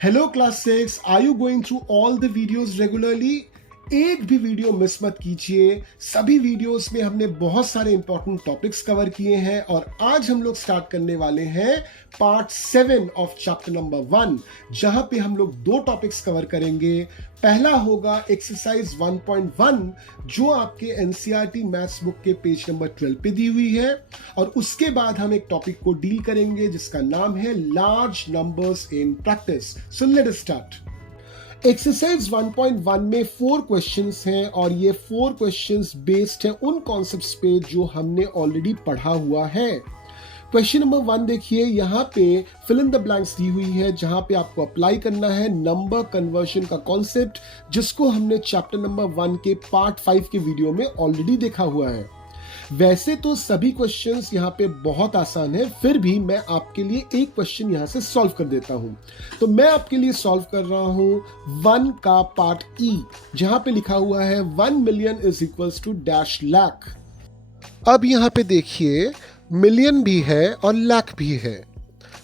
Hello class 6, are you going through all the videos regularly? एक भी video miss मत कीजिए। सभी वीडियोस में हमने बहुत सारे इंपॉर्टेंट टॉपिक्स कवर किए हैं और आज हम लोग स्टार्ट करने वाले हैं पार्ट 7 ऑफ चैप्टर नंबर 1, जहां पे हम लोग दो टॉपिक्स कवर करेंगे। पहला होगा एक्सरसाइज 1.1 जो आपके एनसीईआरटी मैथ्स बुक के पेज नंबर 12 पे दी हुई है, और उसके बाद हम एक टॉपिक को डील करेंगे जिसका नाम है large numbers in practice. So let us start. Exercise 1.1 में 4 क्वेश्चंस हैं और ये 4 क्वेश्चंस बेस्ड हैं उन कॉन्सेप्ट्स पे जो हमने ऑलरेडी पढ़ा हुआ है। क्वेश्चन नंबर 1 देखिए, यहाँ पे फिल इन द ब्लैंक्स दी हुई है जहां पे आपको अप्लाई करना है नंबर कन्वर्शन का कॉन्सेप्ट, जिसको हमने चैप्टर नंबर 1 के पार्ट 5 के वीडियो में ऑलरेडी देखा हुआ है। वैसे तो सभी क्वेश्चंस यहाँ पे बहुत आसान है, फिर भी मैं आपके लिए एक क्वेश्चन यहाँ से सॉल्व कर देता हूं। तो मैं आपके लिए सॉल्व कर रहा हूं 1 का पार्ट ई, जहां पे लिखा हुआ है 1 million is equals to dash lakh. अब यहाँ पे देखिए, मिलियन भी है और लाख भी है।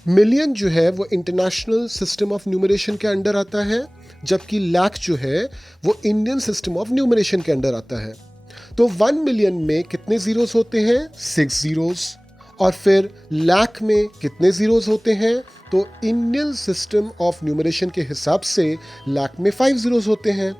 मिलियन जो है वो इंटरनेशनल सिस्टम ऑफ न्यूमरेशन के अंडर आता है, जबकि लाख जो है वो इंडियन सिस्टम ऑफ न्यूमरेशन के अंडर आता है। तो 1 मिलियन में कितने जीरोस होते हैं? 6 जीरोस। और फिर लाख में कितने जीरोस होते हैं? तो इंडियन सिस्टम ऑफ न्यूमरेशन के हिसाब से लाख में 5 जीरोस होते हैं।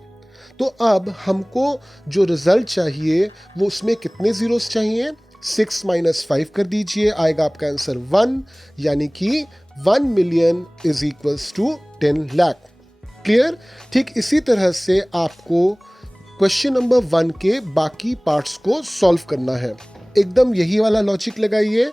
तो अब हमको जो रिजल्ट चाहिए वो उसमें कितने जीरोस चाहिए? 6 - 5 कर दीजिए, आएगा आपका आंसर 1, यानी कि 1 million is equals to 10 lakh. Clear? ठीक इसी तरह से आपको क्वेश्चन नंबर 1 के बाकी पार्ट्स को सॉल्व करना है। एकदम यही वाला लॉजिक लगाइए।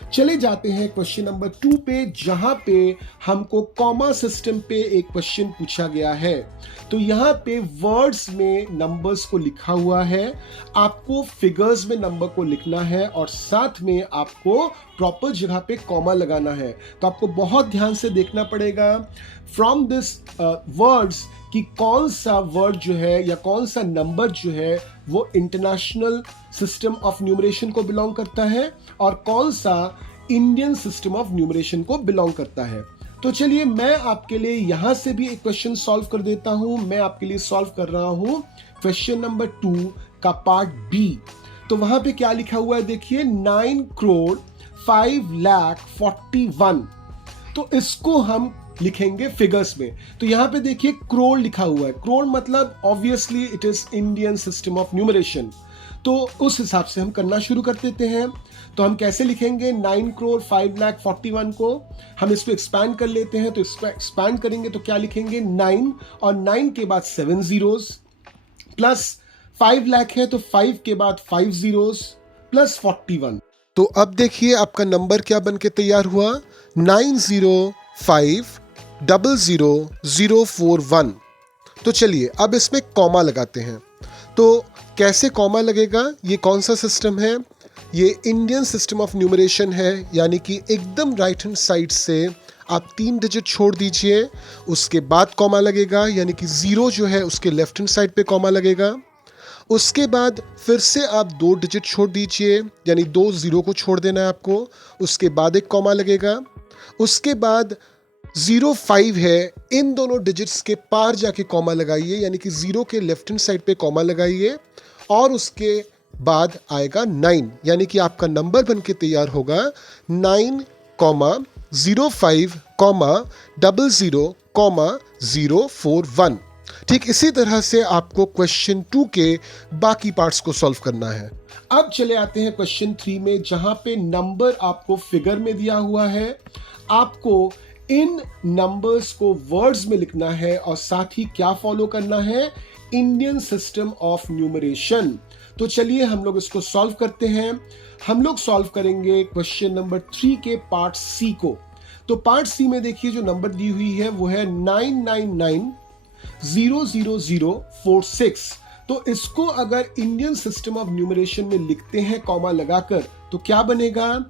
चले जाते हैं क्वेश्चन नंबर 2 पे, जहां पे हमको कॉमा सिस्टम पे एक क्वेश्चन पूछा गया है। तो यहाँ पे वर्ड्स में नंबर्स को लिखा हुआ है, आपको फिगर्स में नंबर को लिखना है और साथ में आपको प्रॉपर जगह पे कॉमा लगाना है। तो आपको बहुत ध्यान से देखना पड़ेगा फ्रॉम दिस वर्ड्स कि कौन सा वर्ड जो है या कौन सा नंबर जो है वो इंटरनेशनल सिस्टम ऑफ न्यूमरेशन को बिलोंग करता है और कौन सा इंडियन सिस्टम ऑफ न्यूमरेशन को बिलोंग करता है। तो चलिए मैं आपके लिए यहां से भी एक क्वेश्चन सॉल्व कर देता हूं। मैं आपके लिए सॉल्व कर रहा हूं क्वेश्चन नंबर 2 का पार्ट बी। तो वहां पे क्या लिखा हुआ है देखिए, 9 करोड़ 5 लाख 41। तो इसको हम लिखेंगे फिगर्स में। तो यहां पे देखिए करोड़ लिखा हुआ है, करोड़ मतलब obviously it is Indian system of numeration. तो उस हिसाब से हम करना शुरू कर देते हैं। तो हम कैसे लिखेंगे 9 करोड़ 5 लाख 41 को? हम इसको एक्सपैंड कर लेते हैं। तो इसको एक्सपैंड करेंगे तो क्या लिखेंगे 9 और 9 के बाद 7 जीरोस प्लस 5 लाख है तो 5 के बाद 5 जीरोस प्लस 41। तो अब देखिए आपका नंबर क्या बन के तैयार हुआ, 90500041। तो चलिए अब इसमें कॉमा लगाते हैं। तो कैसे कॉमा लगेगा? ये कौन सा सिस्टम है? ये इंडियन सिस्टम ऑफ न्यूमरेशन है, यानी कि एकदम राइट हैंड साइड से आप 3 डिजिट छोड़ दीजिए, उसके बाद कॉमा लगेगा, यानी कि 0 जो है उसके लेफ्ट हैंड साइड पे कॉमा लगेगा। उसके बाद फिर से आप 2 डिजिट छोड़ दीजिए, यानी 2 0 को छोड़ देना है आपको, उसके बाद एक कॉमा लगेगा। उसके बाद 05 है, इन दोनों डिजिट्स के पार जाके कॉमा लगाइए, यानी कि 0 के लेफ्ट हैंड साइड पे कॉमा लगाइए, और उसके बाद आएगा 9, यानी कि आपका नंबर बन के तैयार होगा 9,05,00,041। ठीक इसी तरह से आपको क्वेश्चन 2 के बाकी पार्ट्स को सॉल्व करना है। अब चले आते हैं क्वेश्चन 3 में, जहां पे नंबर आपको फिगर में दिया हुआ है। आपको इन नंबर्स को वर्ड्स में लिखना है और साथ ही क्या फॉलो करना है, इंडियन सिस्टम ऑफ न्यूमरेशन। तो चलिए हम लोग इसको सॉल्व करते हैं। हम लोग सॉल्व करेंगे क्वेश्चन नंबर 3 के पार्ट सी को। तो पार्ट सी में देखिए जो नंबर दी हुई है वो है 999,00046। तो इसको अगर इंडियन सिस्टम ऑफ न्यूमरेशन में लिखते हैं कॉमा लगाकर, तो क्या बनेगा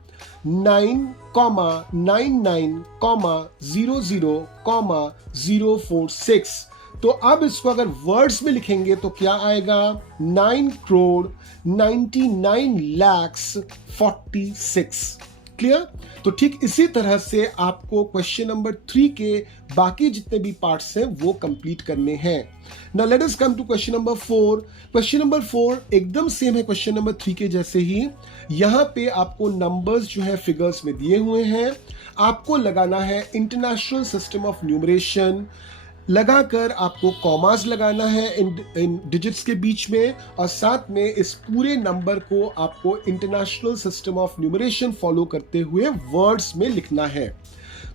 9,99,00,046। तो अब इसको अगर वर्ड्स में लिखेंगे तो क्या आएगा 9 करोड़ 99 lakhs 46। क्लियर? तो ठीक इसी तरह से आपको क्वेश्चन नंबर 3 के बाकी जितने भी पार्ट्स हैं वो कंप्लीट करने हैं। Now let us come to question number 4। Question number 4 एकदम सेम है क्वेश्चन नंबर 3 के जैसे ही। यहां पे आपको नंबर्स जो है फिगर्स में दिए हुए हैं, आपको लगाना है इंटरनेशनल सिस्टम ऑफ न्यूमरेशन, लगाकर आपको कॉमास लगाना है इन डिजिट्स के बीच में, और साथ में इस पूरे नंबर को आपको international system of numeration follow करते हुए वर्ड्स में लिखना है।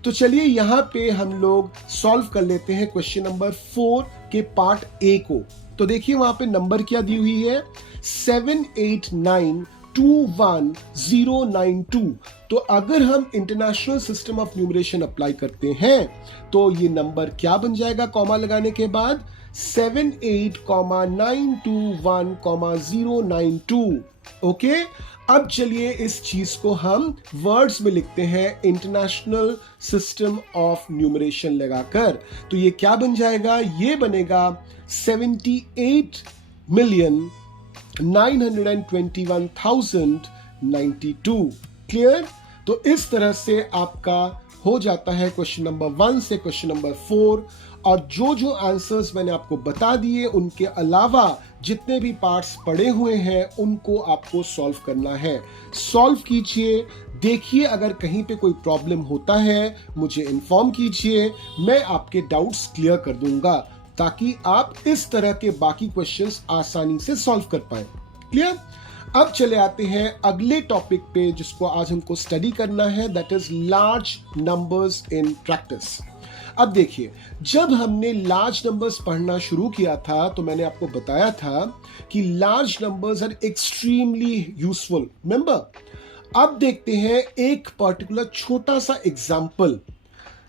तो चलिए यहां पे हम लोग सॉल्व कर लेते हैं क्वेश्चन नंबर 4 के पार्ट ए को। तो देखिए वहां पे नंबर क्या दी हुई है, 7892192। तो अगर हम international system of numeration apply करते हैं तो ये नंबर क्या बन जाएगा कॉमा लगाने के बाद, 78,921,092। ओके, अब चलिए इस चीज को हम वर्ड्स में लिखते हैं इंटरनेशनल सिस्टम ऑफ न्यूमरेशन लगाकर। तो ये क्या बन जाएगा, ये बनेगा 78,921,092। क्लियर? तो इस तरह से आपका हो जाता है क्वेश्चन नंबर 1 से क्वेश्चन नंबर 4। और जो आंसर्स मैंने आपको बता दिए उनके अलावा जितने भी पार्ट्स पड़े हुए हैं उनको आपको सॉल्व करना है। सॉल्व कीजिए, देखिए अगर कहीं पे कोई प्रॉब्लम होता है मुझे इन्फॉर्म कीजिए, मैं आपके डाउट्स क्लियर कर दूंगा ताकि आप इस तरह के बाकी क्वेश्चंस आसानी से सॉल्व कर पाए। क्लियर? अब चले आते हैं अगले टॉपिक पे जिसको आज हमको स्टडी करना है, that is large numbers in practice. अब देखिए, जब हमने लार्ज नंबर्स पढ़ना शुरू किया था तो मैंने आपको बताया था कि large numbers are extremely useful, remember? अब देखते हैं एक पर्टिकुलर छोटा सा एग्जाम्पल।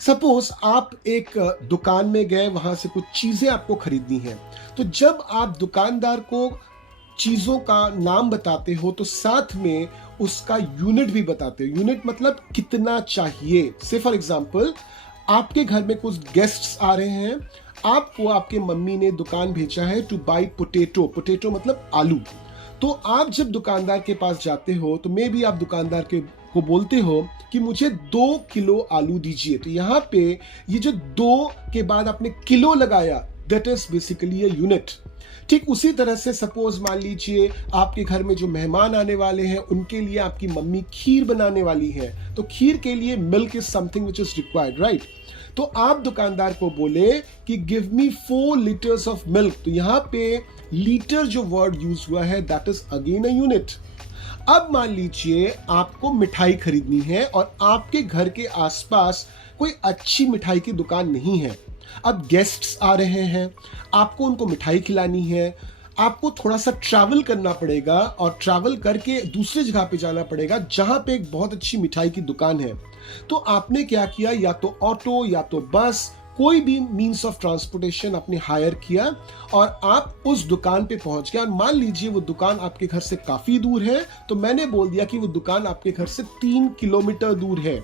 सपोज आप एक दुकान में गए, वहां से कुछ चीजें आपको खरीदनी है। तो जब आप दुकानदार को चीजों का नाम बताते हो तो साथ में उसका यूनिट भी बताते हो। यूनिट मतलब कितना चाहिए। से फॉर एग्जांपल, आपके घर में कुछ गेस्ट्स आ रहे हैं, आपको आपके मम्मी ने दुकान भेजा है टू बाई पोटैटो। पोटैटो मतलब आलू। तो आप जब दुकानदार के पास जाते हो तो मे बी आप दुकानदार को बोलते हो कि मुझे 2 किलो आलू दीजिए। तो यहाँ पे ये जो 2 के बाद आपने किलो लगाया, that is basically a unit. ठीक उसी तरह से सपोज मान लीजिए आपके घर में जो मेहमान आने वाले हैं उनके लिए आपकी मम्मी खीर बनाने वाली है। तो खीर के लिए milk is something which is required, right? तो आप दुकानदार को बोले कि give me 4 litres of milk. तो यहाँ पे लीटर जो वर्ड यूज हुआ है that is again a unit. अब मान लीजिए आपको मिठाई खरीदनी है और आपके घर के आसपास कोई अच्छी मिठाई की दुकान नहीं है। अब गेस्ट्स आ रहे हैं, आपको उनको मिठाई खिलानी है, आपको थोड़ा सा ट्रैवल करना पड़ेगा और ट्रैवल करके दूसरी जगह पे जाना पड़ेगा जहां पे एक बहुत अच्छी मिठाई की दुकान है। तो आपने क्या किया, या तो ऑटो या तो बस, कोई भी मीन्स ऑफ ट्रांसपोर्टेशन आपने हायर किया और आप उस दुकान पे पहुंच गए। और मान लीजिए वो दुकान आपके घर से काफी दूर है, तो मैंने बोल दिया कि वो दुकान आपके घर से 3 किलोमीटर दूर है।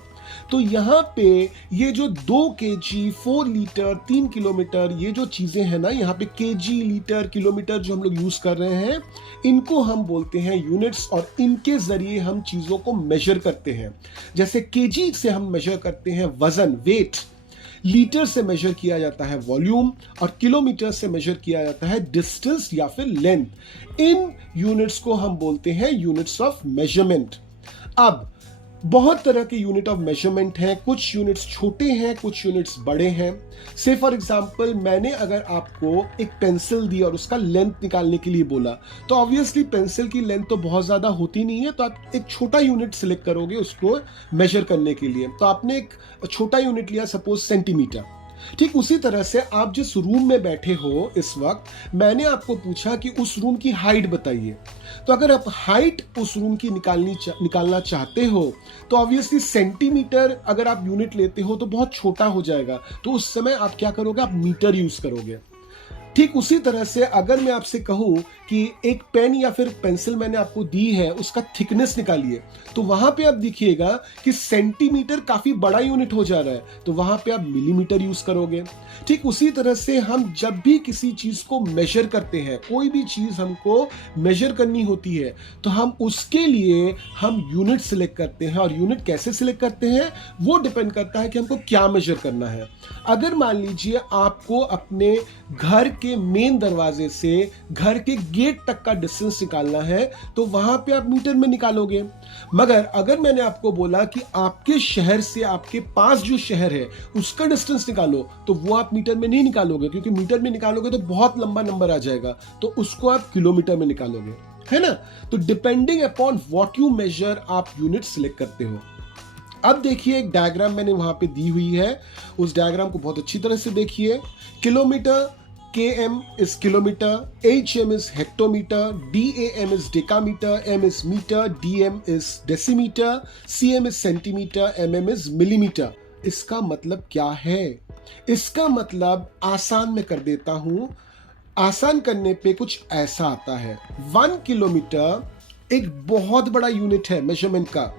तो यहाँ पे ये जो 2 kg, 4 लीटर, 3 किलोमीटर, ये जो चीजें हैं ना, यहाँ पे केजी, लीटर, किलोमीटर जो हम लोग यूज कर रहे हैं, इनको हम बोलते हैं यूनिट्स और इनके जरिए हम चीजों को मेजर करते हैं। जैसे केजी से हम मेजर करते हैं वजन, वेट, लीटर से मेजर किया जाता है वॉल्यूम, और किलोमीटर से मेजर किया जाता है डिस्टेंस या फिर लेंथ। इन यूनिट्स को हम बोलते हैं यूनिट्स ऑफ मेजरमेंट। अब बहुत तरह के यूनिट ऑफ मेजरमेंट हैं, कुछ यूनिट्स छोटे हैं, कुछ यूनिट्स बड़े हैं। से फॉर एग्जांपल, मैंने अगर आपको एक पेंसिल दी और उसका लेंथ निकालने के लिए बोला, तो ऑब्वियसली पेंसिल की लेंथ तो बहुत ज्यादा होती नहीं है, तो आप एक छोटा यूनिट सिलेक्ट करोगे उसको मेजर करने के लिए। तो आपने एक छोटा यूनिट लिया, सपोज सेंटीमीटर। ठीक उसी तरह से आप जिस रूम में बैठे हो इस वक्त, मैंने आपको पूछा कि उस रूम की हाइट बताइए। तो अगर आप हाइट उस रूम की निकालना चाहते हो तो ऑब्वियसली सेंटीमीटर अगर आप यूनिट लेते हो तो बहुत छोटा हो जाएगा। तो उस समय आप क्या करोगे, आप मीटर यूज करोगे। ठीक उसी तरह से अगर मैं आपसे कहूं कि एक पेन या फिर पेंसिल मैंने आपको दी है, उसका थिकनेस निकालिए, तो वहां पे आप देखिएगा कि सेंटीमीटर काफी बड़ा यूनिट हो जा रहा है, तो वहां पे आप मिलीमीटर यूज करोगे। ठीक उसी तरह से हम जब भी किसी चीज को मेजर करते हैं, कोई भी चीज हमको मेजर करनी होती है, तो हम उसके लिए हम यूनिट सिलेक्ट करते हैं। और यूनिट कैसे सिलेक्ट करते हैं वो डिपेंड करता है कि हमको क्या मेजर करना है। अगर मान लीजिए आपको अपने घर के मेन दरवाजे से घर के गेट तक का डिस्टेंस निकालना है, तो वहां पे आप मीटर में निकालोगे। मगर अगर मैंने आपको बोला कि आपके शहर से आपके पास जो शहर है उसका डिस्टेंस निकालो, तो वो आप मीटर में नहीं निकालोगे, क्योंकि मीटर में निकालोगे तो बहुत लंबा नंबर आ जाएगा, तो उसको आप किलोमीटर में निकालोगे, है ना। तो depending upon what you measure आप यूनिट सिलेक्ट करते हो। अब देखिए एक डायग्राम मैंने वहां पे दी हुई है, उस डायग्राम को बहुत अच्छी तरह से देखिए। Kilometre, km is kilometer, hm is hectometer, dam is decameter, m is meter, dm is decimeter, cm is centimeter, mm is millimeter। इसका मतलब क्या है? इसका मतलब आसान में कर देता हूं। आसान करने पे कुछ ऐसा आता है। 1 किलोमीटर एक बहुत बड़ा यूनिट है मेजरमेंट का,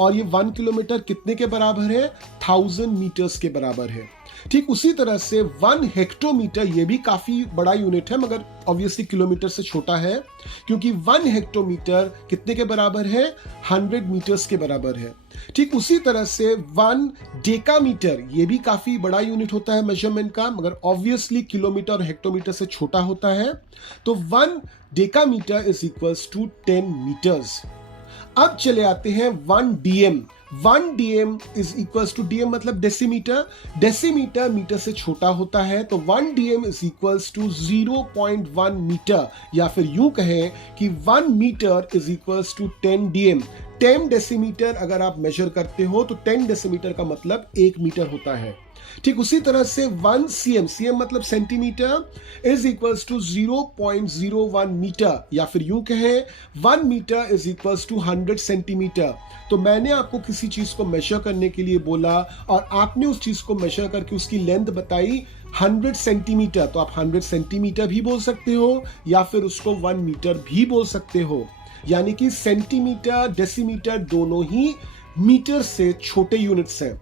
और ये 1 किलोमीटर कितने के बराबर है? 1000 मीटर्स के बराबर है। ठीक उसी तरह से 1 हेक्टोमीटर ये भी काफी बड़ा यूनिट है, मगर ऑब्वियसली किलोमीटर से छोटा है, क्योंकि 1 हेक्टोमीटर कितने के बराबर है? 100 मीटर्स के बराबर है। ठीक उसी तरह से 1 डेकामीटर ये भी काफी बड़ा यूनिट होता है मेजरमेंट का, मगर ऑब्वियसली किलोमीटर और हेक्टोमीटर से छोटा होता है। तो 1 decametre is equals to 10 metres. अब चले आते हैं 1 DM. 1 DM is equals to, DM मतलब डेसीमीटर, डेसीमीटर मीटर से छोटा होता है, तो 1 DM is equals to 0.1 metre, या फिर यूं कहें कि 1 metre is equals to 10 DM. 10 decimetre अगर आप मेजर करते हो तो 10 डेसीमीटर का मतलब 1 मीटर होता है। ठीक उसी तरह से 1 सीएम, सीएम मतलब centimetre, is equals to 0.01 metre, या फिर यूं कहें 1 metre is equals to 100 centimetre. तो मैंने आपको किसी चीज को मेजर करने के लिए बोला और आपने उस चीज को मेजर करके उसकी लेंथ बताई 100 सेंटीमीटर, तो आप 100 सेंटीमीटर भी बोल सकते हो या फिर उसको 1 मीटर भी बोल सकते हो। यानी कि सेंटीमीटर, डेसीमीटर दोनों ही मीटर से छोटे यूनिट्स हैं।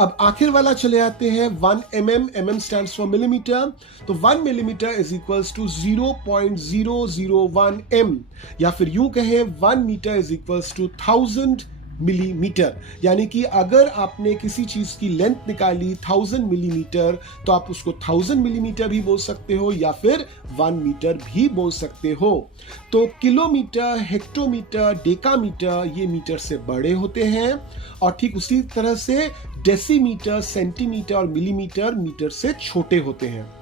अब आखिर वाला चले आते हैं 1 mm, mm stands for millimeter, तो 1 millimeter is equals to 0.001 m, या फिर यूं कहें 1 meter is equals to 1000 millimetre. यानी कि अगर आपने किसी चीज की लेंथ निकाली 1000 मिलीमीटर, तो आप उसको 1000 मिलीमीटर भी बोल सकते हो या फिर 1 मीटर भी बोल सकते हो। तो किलोमीटर, हेक्टोमीटर, डेकामीटर ये मीटर से बड़े होते हैं, और ठीक उसी तरह से डेसीमीटर, सेंटीमीटर और मिलीमीटर मीटर से छोटे होते हैं।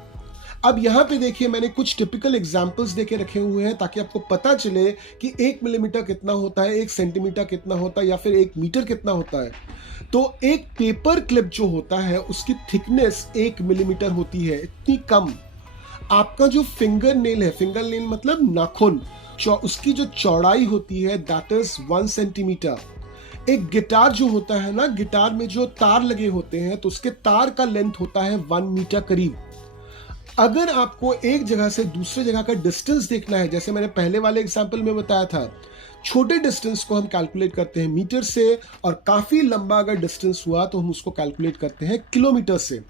अब यहां पे देखिए मैंने कुछ टिपिकल एग्जांपल्स देके रखे हुए हैं ताकि आपको पता चले कि 1 मिलीमीटर कितना होता है, 1 सेंटीमीटर कितना होता है, या फिर 1 मीटर कितना होता है। तो एक पेपर क्लिप जो होता है उसकी थिकनेस 1 मिलीमीटर होती है, इतनी कम। आपका जो फिंगर नेल है, फिंगर नेल मतलब नाखून, उसकी जो चौड़ाई होती है दैट इज 1 सेंटीमीटर। एक गिटार जो होता है ना, गिटार में जो तार लगे होते हैं तो उसके तार का लेंथ होता है 1 मीटर करीब। अगर आपको एक जगह से दूसरे जगह का डिस्टेंस देखना है, जैसे मैंने पहले वाले एग्जांपल में बताया था, छोटे डिस्टेंस को हम कैलकुलेट करते हैं मीटर से, और काफी लंबा अगर डिस्टेंस हुआ तो हम उसको कैलकुलेट करते हैं किलोमीटर से।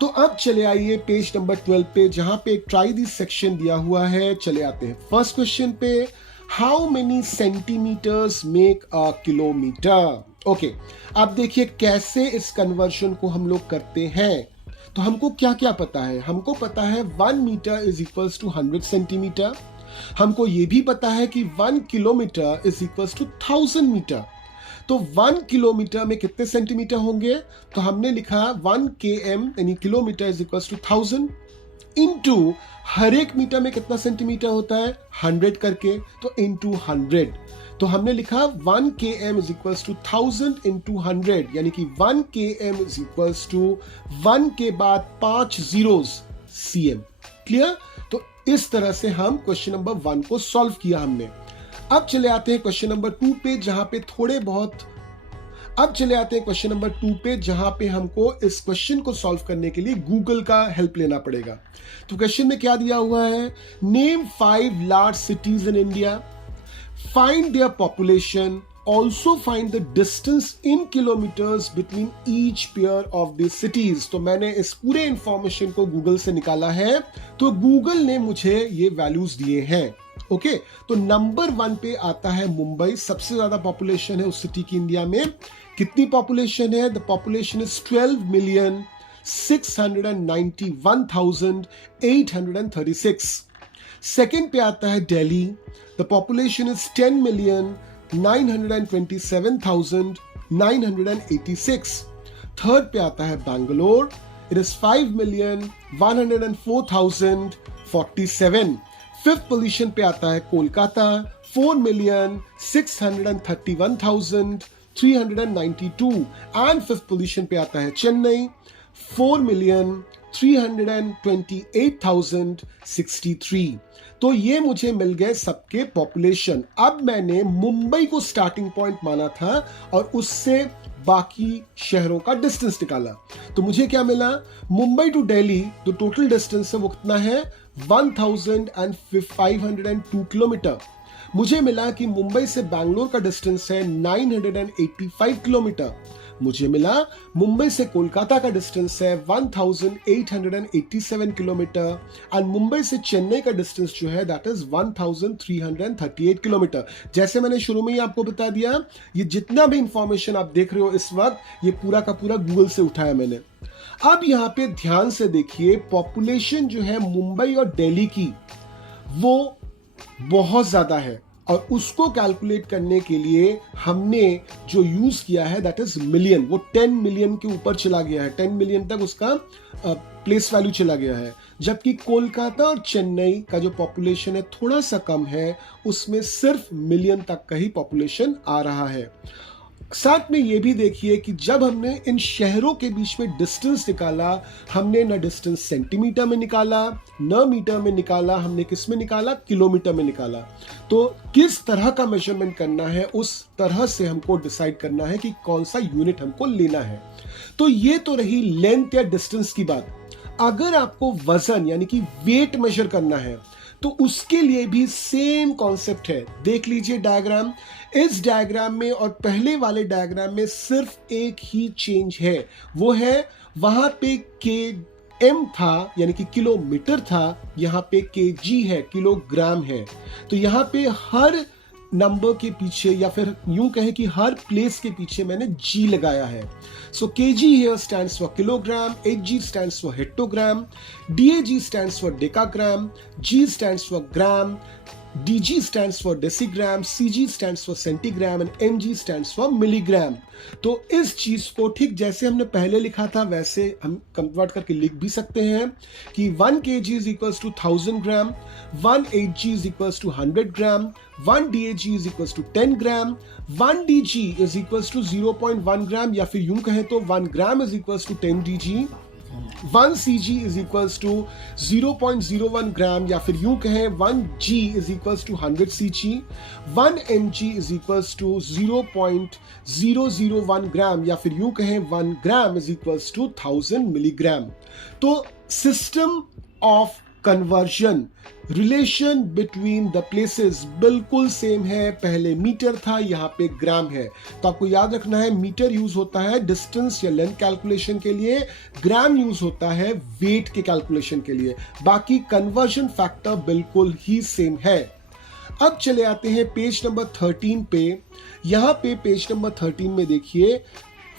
तो अब चले आइए पेज नंबर 12 पे, जहां पे एक ट्राई दिस सेक्शन दिया हुआ है। चले आते हैं फर्स्ट क्वेश्चन पे, how many centimetres make a kilometre. Okay, अब देखिए कैसे इस कन्वर्शन को हम लोग करते हैं। तो हमको क्या क्या पता है? हमको पता है 1 metre is equals to 100 centimetre. हमको ये भी पता है कि 1 kilometre is equals to 1000 metre. तो 1 किलोमीटर में कितने सेंटीमीटर होंगे? तो हमने लिखा 1 km यानी kilometre is equals to 1000 into हर एक मीटर में कितना सेंटीमीटर होता है 100 करके, तो इनटू 100। तो हमने लिखा 1 km is equals to 1000 into 100, यानी कि 1 km इज इक्वल्स टू 1 के बाद 5 zeros cm। क्लियर? तो इस तरह से हम क्वेश्चन नंबर 1 को सॉल्व किया हमने। अब चले आते हैं क्वेश्चन नंबर 2 पे, जहां पे थोड़े बहुत अब चले आते हैं क्वेश्चन नंबर 2 पे, जहां पे हमको इस क्वेश्चन को सॉल्व करने के लिए गूगल का हेल्प लेना पड़ेगा। तो क्वेश्चन में क्या दिया हुआ है, name 5 large cities in India, find their population, also find the distance in kilometres between each pair of the cities. तो मैंने इस पूरे इंफॉर्मेशन को गूगल से निकाला है, तो गूगल ने मुझे ये वैल्यूज दिए हैं। ओके, तो नंबर 1 पे आता है मुंबई, सबसे ज्यादा पॉपुलेशन है उस सिटी की इंडिया में। कितनी पॉपुलेशन है, द पॉपुलेशन इज 12,691,836। सेकेंड पे आता है Delhi, the population is 10,927,986। Third पे आता है Bangalore, it is 5,104,047। Fifth position पे आता है कोलकाता, 4,631,392। एंड फिफ्थ पोजीशन पे आता है चेन्नई, 4,328,063। तो ये मुझे मिल गए सबके पॉपुलेशन। अब मैंने मुंबई को स्टार्टिंग पॉइंट माना था और उससे बाकी शहरों का डिस्टेंस निकाला। तो मुझे क्या मिला, मुंबई टू दिल्ली जो टोटल डिस्टेंस है वो कितना है, 1502 किलोमीटर। मुझे मिला कि मुंबई से बैंगलोर का डिस्टेंस है 985 किलोमीटर। मुझे मिला मुंबई से कोलकाता का डिस्टेंस है 1887 किलोमीटर। एंड मुंबई से चेन्नई का डिस्टेंस जो है दैट इज 1338 किलोमीटर। जैसे मैंने शुरू में ही आपको बता दिया, ये जितना भी इंफॉर्मेशन आप देख रहे हो इस वक्त, ये पूरा का पूरा गूगल से उठाया मैंने। अब यहां पे ध्यान से देखिए, पॉपुलेशन जो है मुंबई और दिल्ली की वो बहुत ज्यादा है, और उसको कैलकुलेट करने के लिए हमने जो यूज किया है दैट इज मिलियन। वो 10 मिलियन के ऊपर चला गया है, 10 मिलियन तक उसका प्लेस वैल्यू चला गया है। जबकि कोलकाता और चेन्नई का जो पॉपुलेशन है थोड़ा सा कम है, उसमें सिर्फ मिलियन तक का ही पॉपुलेशन आ रहा है। साथ में ये भी देखिए कि जब हमने इन शहरों के बीच में डिस्टेंस निकाला, हमने न डिस्टेंस सेंटीमीटर में निकाला, न मीटर में निकाला, हमने किस में निकाला, किलोमीटर में निकाला। तो किस तरह का मेजरमेंट करना है, उस तरह से हमको डिसाइड करना है कि कौन सा यूनिट हमको लेना है। तो ये तो रही लेंथ या डिस्टेंस की बात। अगर आपको वजन यानी कि वेट मेजर करना है तो उसके लिए भी सेम कॉन्सेप्ट है। देख लीजिए डायग्राम, इस डायग्राम में और पहले वाले डायग्राम में सिर्फ एक ही चेंज है, वो है वहां पे के एम था यानी कि किलोमीटर था, यहां पे केजी है, किलोग्राम है। तो यहां पे हर नंबर के पीछे या फिर यूं कहें कि हर प्लेस के पीछे मैंने जी लगाया है। So KG here stands for kilogram, HG stands for hectogram, DAG stands for decagram, G stands for gram, DG stands for decigram, CG stands for centigram and MG stands for milligram। तो इस चीज को ठीक जैसे हमने पहले लिखा था वैसे हम कन्वर्ट करके लिख भी सकते हैं कि 1 kg is equals to 1000 gram, 1 hg is equals to 100 gram, 1 DAG is equals to 10 gram, 1 DG is equals to 0.1 ग्राम, या फिर यूं कहें तो 1 ग्राम is equals to 10 DG, 1 CG is equals to 0.01 ग्राम, या फिर यूं कहें 1 G is equals to 100 CG, 1 mg is equals to 0.001 ग्राम, या फिर यूं कहें 1 ग्राम is equals to 1000 मिलीग्राम। तो system of conversion, relation between the places बिल्कुल सेम है। पहले मीटर था, यहाँ पे ग्राम है। तो आपको याद रखना है मीटर यूज होता है डिस्टेंस या लेंथ कैलकुलेशन के लिए, ग्राम यूज होता है वेट के कैलकुलेशन के लिए। बाकी कन्वर्जन फैक्टर बिल्कुल ही सेम है। अब चले आते हैं पेज नंबर 13 पे। यहाँ पे पेज नंबर 13 में देखिए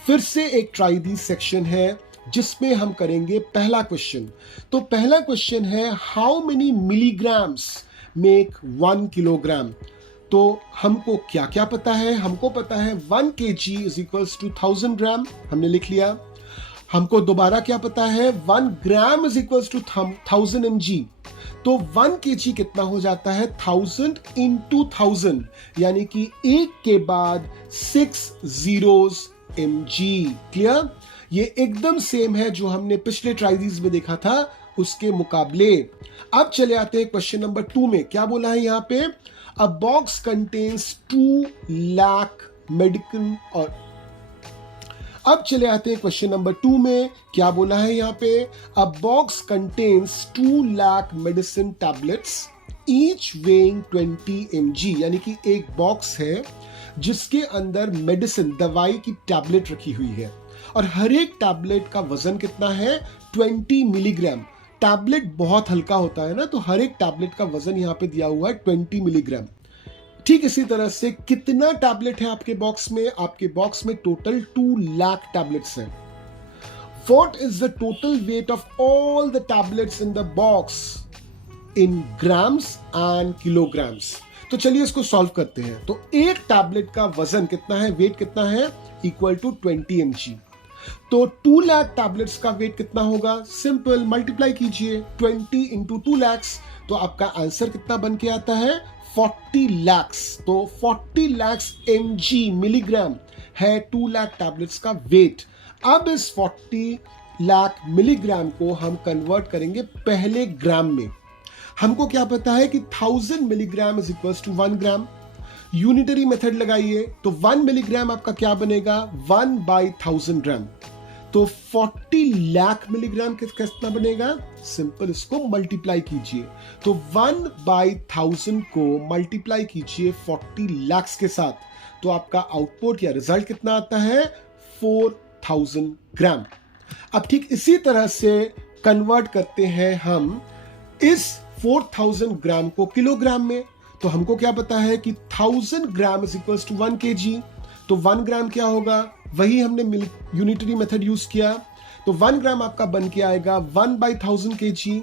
फिर से एक ट्राई दिस सेक्शन है जिसमें हम करेंगे पहला क्वेश्चन। तो पहला क्वेश्चन है how many milligrams make 1 kilogram. तो हमको क्या क्या पता है, हमको पता है 1 kg is equals to 1000 gram, हमने लिख लिया। हमको दोबारा क्या पता है, 1 gram is equals to 1000 mg। तो 1 kg कितना हो जाता है, 1000 into 1000, यानी कि एक के बाद 6 zeros mg। क्लियर? ये एकदम सेम है जो हमने पिछले ट्राइजीज में देखा था उसके मुकाबले। अब चले आते हैं क्वेश्चन नंबर 2 में। क्या बोला है यहाँ पे, अ बॉक्स कंटेन्स 2 लाख मेडिकल और अब चले आते हैं क्वेश्चन नंबर 2 में। क्या बोला है यहाँ पे? अ box contains 2 lakh medicine tablets each weighing 20 mg, यानी कि एक बॉक्स है जिसके अंदर मेडिसिन, दवाई की टैबलेट रखी हुई है और हर एक टैबलेट का वजन कितना है? 20 मिलीग्राम। टैबलेट बहुत हल्का होता है ना, तो हर एक टैबलेट का वजन यहाँ पे दिया हुआ है 20 मिलीग्राम। ठीक इसी तरह से कितना टैबलेट है आपके बॉक्स में? आपके बॉक्स में टोटल 2 लाख टैबलेट्स हैं। What is the total weight of all the tablets in the box in grams and kilograms? तो चलिए इसको सॉल्व करते हैं। तो एक टैबलेट का वजन कितना है, वेट कितना है? Equal to 20 mg। तो 2 लाख टैबलेट्स का वेट कितना होगा? सिंपल, मल्टीप्लाई कीजिए 20 इंटू 2 लैक्स, तो आपका आंसर कितना बन के आता है? 40 लैक्स। तो 40 लैक्स mg, मिलीग्राम है 2 लाख टैबलेट्स का वेट। अब इस 40 लाख मिलीग्राम को हम कन्वर्ट करेंगे पहले ग्राम में। हमको क्या पता है कि 1000 milligram is equal to 1 gram. Unitary method लगाइए तो 1 मिलीग्राम आपका क्या बनेगा? 1/1000 ग्राम। तो 40 लाख मिलीग्राम कितना बनेगा? सिंपल, इसको मल्टीप्लाई कीजिए। तो 1/1000 को मल्टीप्लाई कीजिए 40 लाख के साथ, तो आपका आउटपुट या रिजल्ट कितना आता है? 4000 ग्राम। अब ठीक इसी तरह से कन्वर्ट करते हैं हम इस 4000 ग्राम को किलोग्राम में। तो हमको क्या पता है कि 1000 gram is equal to 1 kg। तो 1 ग्राम क्या होगा? वही हमने यूनिटरी मेथड यूज किया। तो 1 ग्राम आपका बन के आएगा 1/1000 kg।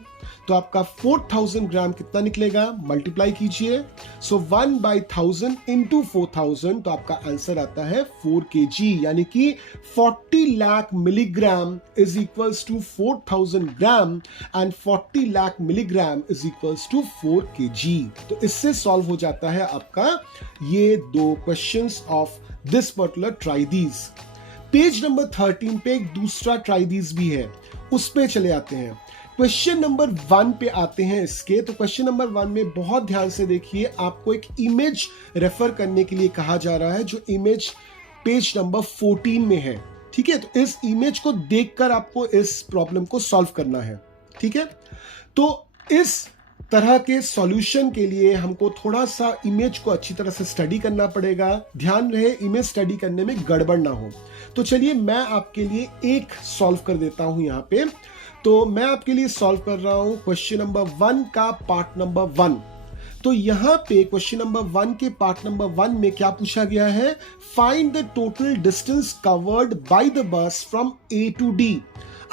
तो आपका 4000 ग्राम कितना निकलेगा? मल्टीप्लाई कीजिए। सो 1/1000 इंटू 4000, तो आपका आंसर आता है 4 kg, यानी कि 40 lakh milligram is equals to 4000 gram and 40 lakh milligram is equals to 4 kg। तो इससे सॉल्व हो जाता है आपका ये 2 questions of this particular try these. Page number 13 पे एक दूसरा ट्राई दीज भी है, उस पे चले आते हैं। क्वेश्चन नंबर 1 पे आते हैं इसके। तो क्वेश्चन नंबर 1 में बहुत ध्यान से देखिए, आपको एक इमेज रेफर करने के लिए कहा जा रहा है, जो इमेज पेज नंबर 14 में है। ठीक है, तो इस इमेज को देखकर आपको इस प्रॉब्लम को सॉल्व करना है। ठीक है, तो इस तरह के सॉल्यूशन के लिए हमको थोड़ा सा इमेज को अच्छी तरह से स्टडी करना पड़ेगा। ध्यान रहे इमेज स्टडी करने में गड़बड़ ना हो। तो चलिए मैं आपके लिए एक सॉल्व कर देता हूं यहां पे। तो मैं आपके लिए सॉल्व कर रहा हूं क्वेश्चन नंबर 1 का पार्ट नंबर 1। तो यहां पे क्वेश्चन नंबर 1 के पार्ट नंबर 1 में क्या पूछा गया है? Find the total distance covered by the bus from A to D।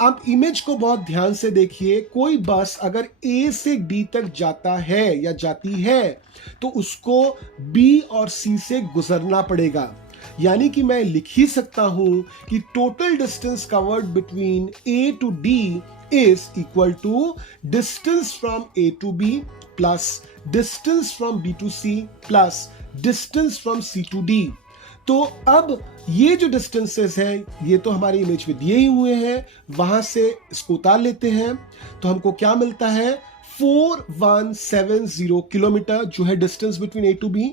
आप इमेज को बहुत ध्यान से देखिए। कोई बस अगर A से D तक जाता है या जाती है तो उसको B और C से गुजरना पड़ेगा। यानी कि मैं लिख ही सकता हूं कि total distance covered between A to D is equal to distance from A to B plus distance from B to C plus distance from C to D। तो अब ये जो डिस्टेंसेस हैं ये तो हमारी इमेज में दिए ही हुए हैं, वहां से इसको उतार लेते हैं तो हमको क्या मिलता है? 4170 किलोमीटर जो है distance between A to B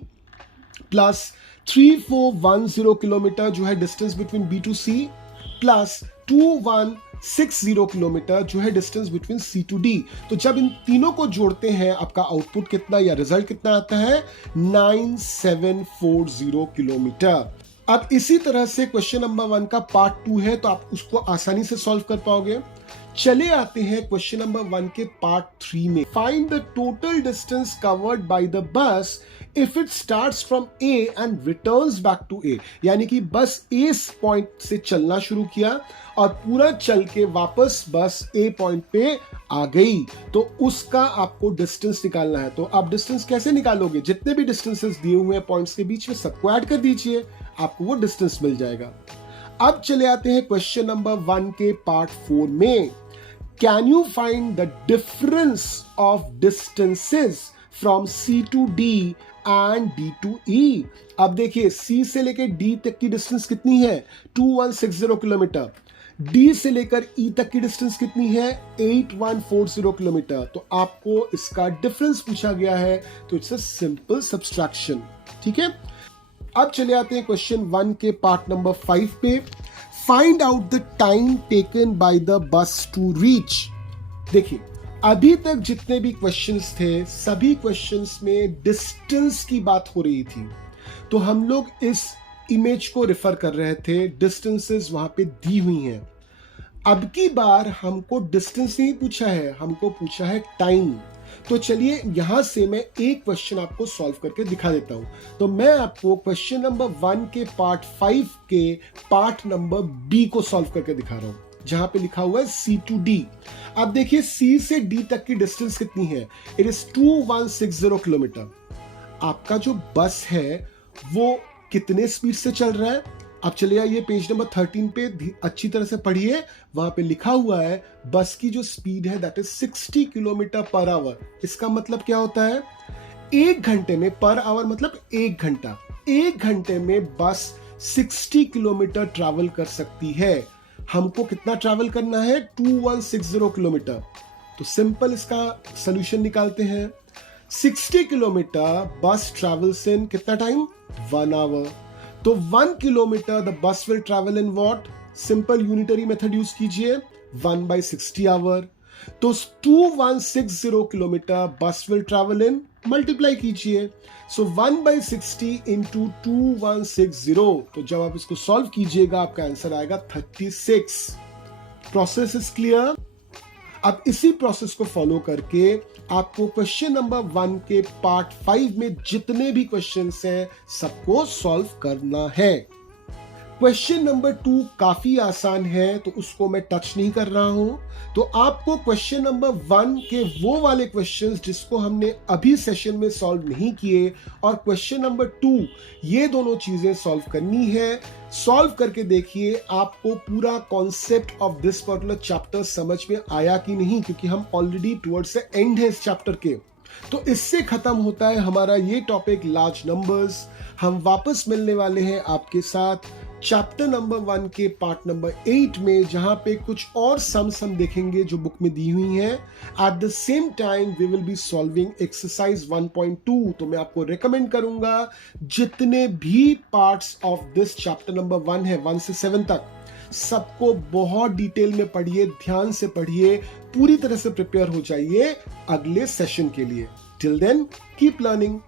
plus 3410 kilometre जो है distance between B to C plus 2160 kilometre जो है distance between C to D। तो जब इन तीनों को जोड़ते हैं आपका आउटपुट कितना या रिजल्ट कितना आता है? 9740 किलोमीटर। अब इसी तरह से क्वेश्चन नंबर 1 का पार्ट 2 है, तो आप उसको आसानी से सॉल्व कर पाओगे। चले आते हैं क्वेश्चन नंबर 1 के पार्ट 3 में। Find the total distance covered by the bus if it starts from A and returns back to A। यानी कि बस इस पॉइंट से चलना शुरू किया और पूरा चल के वापस बस A पॉइंट पे आ गई, तो उसका आपको डिस्टेंस निकालना है। तो आप डिस्टेंस कैसे निकालोगे? जितने भी डिस्टेंसेस दिए हुए हैं पॉइंट्स के बीच में सबको ऐड कर दीजिए, आपको वो डिस्टेंस मिल जाएगा। अब चले आते हैं क्वेश्चन नंबर 1 के पार्ट 4 में। Can you find the difference of distances from C to D and D to E। अब देखिए C से लेकर D तक की डिस्टेंस कितनी है? 2160 किलोमीटर। D से लेकर E तक की डिस्टेंस कितनी है? 8140 किलोमीटर। तो आपको इसका डिफरेंस पूछा गया है, तो इट्स अ सिंपल सब्सट्रैक्शन। ठीक है, अब चले आते हैं क्वेश्चन 1 के पार्ट नंबर 5 पे। Find out the time taken by the bus to reach. देखिए, अभी तक जितने भी क्वेश्चंस थे, सभी क्वेश्चंस में डिस्टेंस की बात हो रही थी। तो हम लोग इस इमेज को रेफर कर रहे थे, डिस्टेंसेस वहां पे दी हुई हैं। अब की बार हमको डिस्टेंस नहीं पूछा है, हमको पूछा है टाइम। तो चलिए यहां से मैं एक क्वेश्चन आपको सॉल्व करके दिखा देता हूं। तो मैं आपको क्वेश्चन नंबर 1 के पार्ट 5 के पार्ट नंबर बी को सॉल्व करके दिखा रहा हूं, जहां पे लिखा हुआ है C to D। अब देखिए C से D तक की डिस्टेंस कितनी है? It is 2160 kilometre. आपका जो बस है वो कितने स्पीड से चल रहा है? अब चलिए आइए पेज नंबर 13 पे अच्छी तरह से पढ़िए। वहां पे लिखा हुआ है बस की जो स्पीड है that is 60 kilometre per hour. इसका मतलब क्या होता है? एक घंटे में, पर आवर मतलब एक घंटा, एक घंटे में बस 60 किलोमीटर ट्रैवल कर सकती है। हमको कितना ट्रैवल करना है? 2160 किलोमीटर। तो सिंपल इसका सोल्यूशन निकालते हैं। 60 किलोमीटर बस ट्रैवल्स इन कितना टाइम? 1 आवर। तो 1 kilometre the bus will travel in what? Simple unitary method use कीजिए, 1/60 आवर। तो 2160 किलोमीटर बस विल ट्रैवल इन, मल्टीप्लाई कीजिए। सो 1/60 इंटू 2160। तो जब आप इसको सॉल्व कीजिएगा आपका आंसर आएगा 36। Process is clear? अब इसी प्रोसेस को फॉलो करके आपको क्वेश्चन नंबर 1 के पार्ट 5 में जितने भी क्वेश्चंस हैं सबको सॉल्व करना है। क्वेश्चन नंबर 2 काफी आसान है तो उसको मैं टच नहीं कर रहा हूं। तो आपको क्वेश्चन नंबर 1 के वो वाले क्वेश्चंस जिसको हमने अभी सेशन में सॉल्व नहीं किए, और क्वेश्चन नंबर 2, ये दोनों चीजें सॉल्व करनी है। सॉल्व करके देखिए आपको पूरा concept of this particular chapter समझ में आया कि नहीं, क्योंकि हम ऑलरेडी टुवर्ड्स द एंड है इस चैप्टर के। तो इससे खत्म होता है हमारा ये टॉपिक लार्ज नंबर्स। हम वापस मिलने वाले हैं आपके साथ चैप्टर नंबर 1 के पार्ट नंबर 8 में, जहां पे कुछ और सम्स हम देखेंगे जो बुक में दी हुई हैं। At the same time we will be solving exercise 1.2। तो मैं आपको रिकमेंड करूंगा जितने भी parts of this chapter number 1 है, 1 से 7 तक, सबको बहुत डिटेल में पढ़िए, ध्यान से पढ़िए, पूरी तरह से प्रिपेयर हो जाइए अगले सेशन के लिए। Till then keep learning.